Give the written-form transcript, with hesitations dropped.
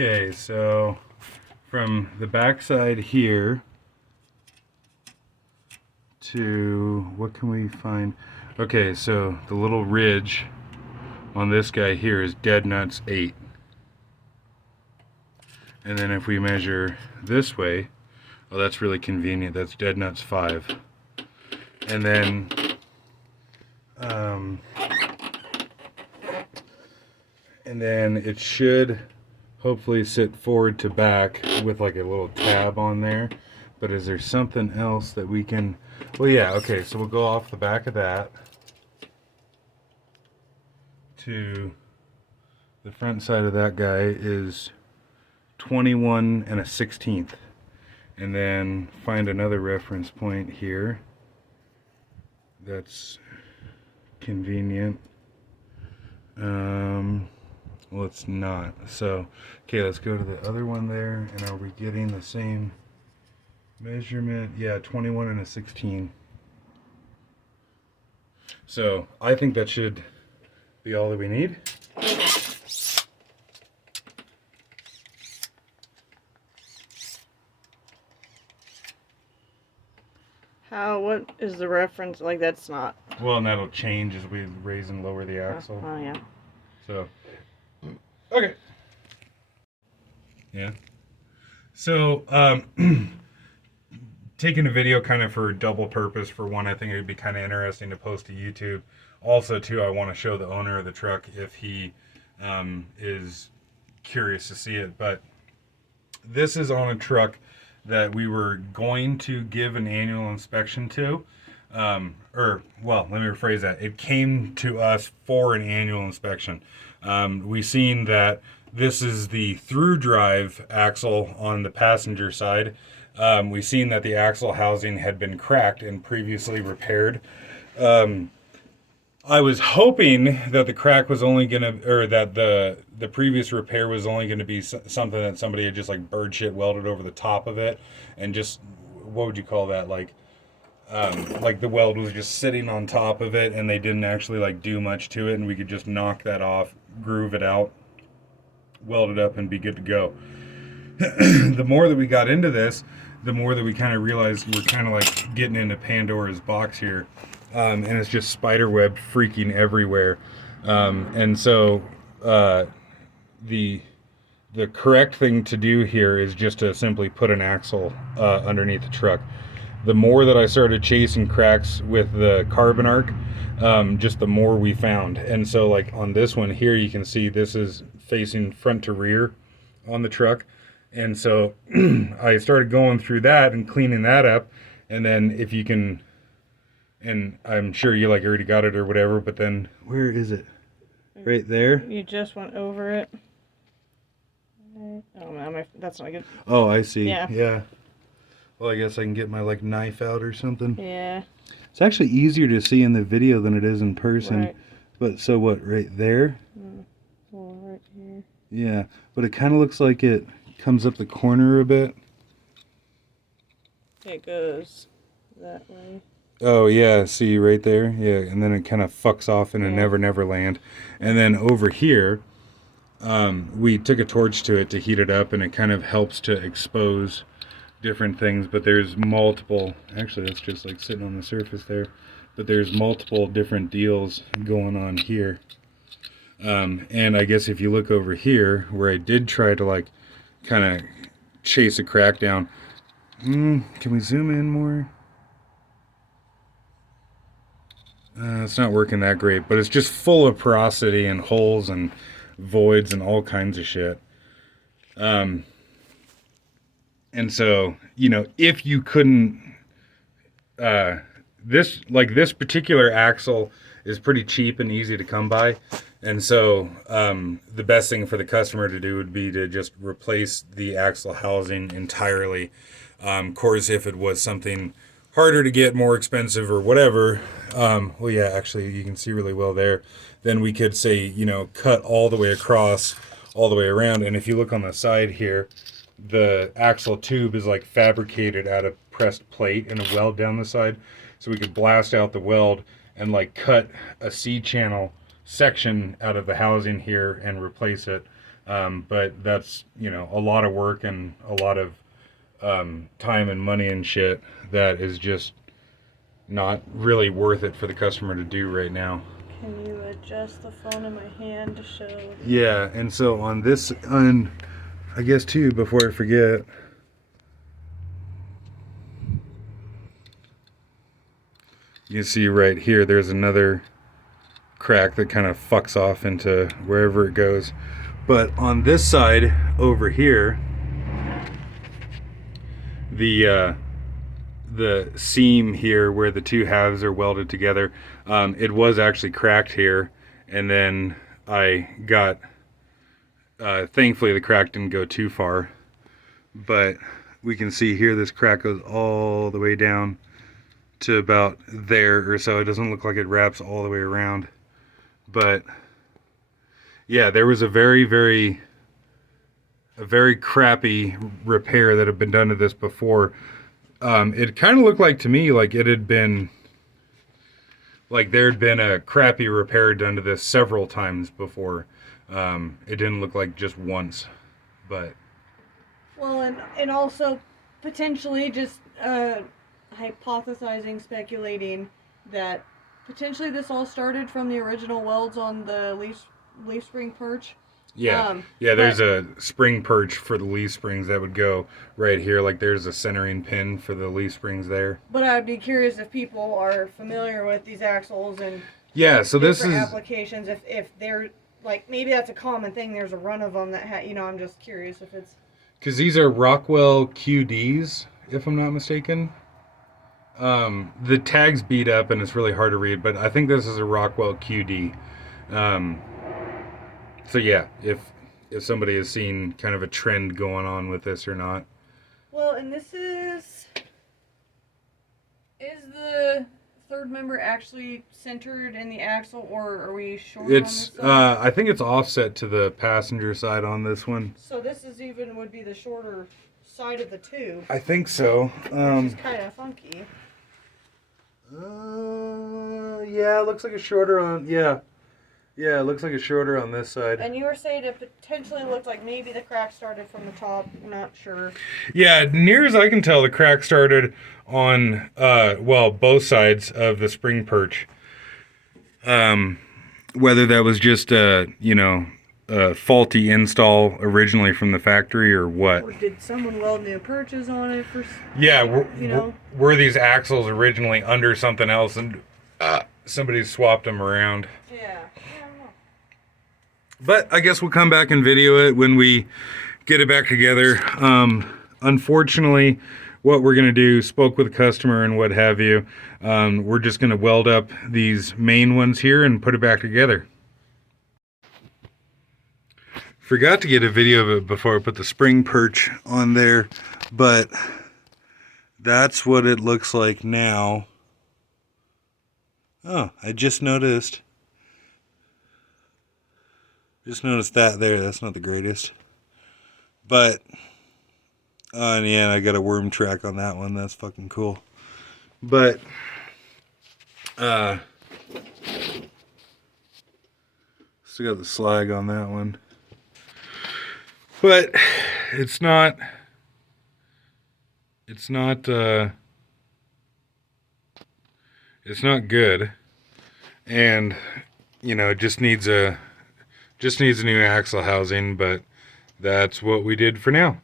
Okay, so from the back side here to, what can we find? Okay, so the little ridge on this guy here is dead nuts 8. And then if we measure this way, oh, that's really convenient. That's dead nuts 5. And then it should hopefully sit forward to back with like a little tab on there. But is there something else that we can... Well, yeah, okay, so we'll go off the back of that to the front side of that guy is 21 1/16. And then find another reference point here that's convenient. Well, it's not. So, okay, let's go to the other one there. And are we getting the same measurement? Yeah, 21 1/16. So, I think that should be all that we need. What is the reference? Like, that's not... Well, and that'll change as we raise and lower the axle. Oh, yeah. So, okay. Yeah. So, taking a video kind of for double purpose. For one, I think it would be kind of interesting to post to YouTube. Also, too, I want to show the owner of the truck if he is curious to see it. But this is on a truck that we were going to give an annual inspection to. Well, let me rephrase that. It came to us for an annual inspection. We seen that this is the through drive axle on the passenger side. We seen that the axle housing had been cracked and previously repaired. I was hoping that the crack was only gonna, or that the previous repair was only gonna be something that somebody had just like bird shit welded over the top of it, and just, what would you call that? Like the weld was just sitting on top of it, and they didn't actually like do much to it, and we could just knock that off, groove it out, weld it up, and be good to go. The more that we got into this, the more that we kind of realized we're kind of like getting into Pandora's box here. And it's just spiderweb freaking everywhere. And so the correct thing to do here is just to simply put an axle underneath the truck. The more that I started chasing cracks with the carbon arc, just the more we found. And so like on this one here, you can see this is facing front to rear on the truck. And so I started going through that and cleaning that up. And then if you can... And I'm sure you like already got it or whatever, but then where is it? Right there? You just went over it. Oh no, that's not good. Oh, I see. Yeah. Yeah. Well, I guess I can get my like knife out or something. Yeah. It's actually easier to see in the video than it is in person. Right. But so what, right there? Well, right here. Yeah, but it kind of looks like it comes up the corner a bit. It goes that way. Oh yeah, see right there? Yeah, and then it kind of fucks off in a Never Never Land. And then over here, we took a torch to it to heat it up, and it kind of helps to expose different things. But there's multiple, actually that's just like sitting on the surface there, but there's multiple different deals going on here. And I guess if you look over here, where I did try to like kind of chase a crack down, can we zoom in more? It's not working that great, but it's just full of porosity and holes and voids and all kinds of shit. And so, you know, if you couldn't, this particular axle is pretty cheap and easy to come by. And so, the best thing for the customer to do would be to just replace the axle housing entirely. Of course, if it was something harder to get, more expensive or whatever, well, yeah, actually you can see really well there, then we could say, you know, cut all the way across, all the way around. And if you look on the side here, the axle tube is like fabricated out of pressed plate and a weld down the side. So we could blast out the weld and like cut a C-channel section out of the housing here and replace it. But that's, a lot of work and a lot of time and money and shit that is just not really worth it for the customer to do right now. Can you adjust the phone in my hand to show? Yeah, and so I guess too, before I forget, you see right here, there's another crack that kind of fucks off into wherever it goes. But on this side over here, the seam here where the two halves are welded together, it was actually cracked here, and then I got, thankfully the crack didn't go too far, but we can see here this crack goes all the way down to about there or so. It doesn't look like it wraps all the way around, but yeah, there was a very crappy repair that had been done to this before. It kind of looked like to me like it had been, like there had been a crappy repair done to this several times before. It didn't look like just once, but. Well, and also potentially just hypothesizing, speculating that potentially this all started from the original welds on the leaf spring perch. Yeah, there's a spring perch for the leaf springs that would go right here. Like there's a centering pin for the leaf springs there. But I'd be curious if people are familiar with these axles and yeah, so this is applications. If they're like, maybe that's a common thing. There's a run of them that I'm just curious if it's because these are Rockwell QDs, if I'm not mistaken. The tag's beat up and it's really hard to read, but I think this is a Rockwell QD. So yeah, if somebody has seen kind of a trend going on with this or not. Well, and this is the third member actually centered in the axle, or are we short on this side? I think it's offset to the passenger side on this one. So this would be the shorter side of the two. I think so. Which is kind of funky. Yeah, it looks like a shorter on, yeah, it looks like a shorter on this side. And you were saying it potentially looked like maybe the crack started from the top. Not sure. Yeah, near as I can tell, the crack started on, both sides of the spring perch. Whether that was just a faulty install originally from the factory or what. Or did someone weld new perches on it for? Yeah, were these axles originally under something else and somebody swapped them around? Yeah. I don't know. But I guess we'll come back and video it when we get it back together. Unfortunately, what we're going to do, spoke with the customer and what have you, we're just going to weld up these main ones here and put it back together. Forgot to get a video of it before I put the spring perch on there, but that's what it looks like now. Oh, I just noticed. Just noticed that there. That's not the greatest. But, and yeah, I got a worm track on that one. That's fucking cool. But, still got the slag on that one. But it's not good, and it just needs a new axle housing, but that's what we did for now.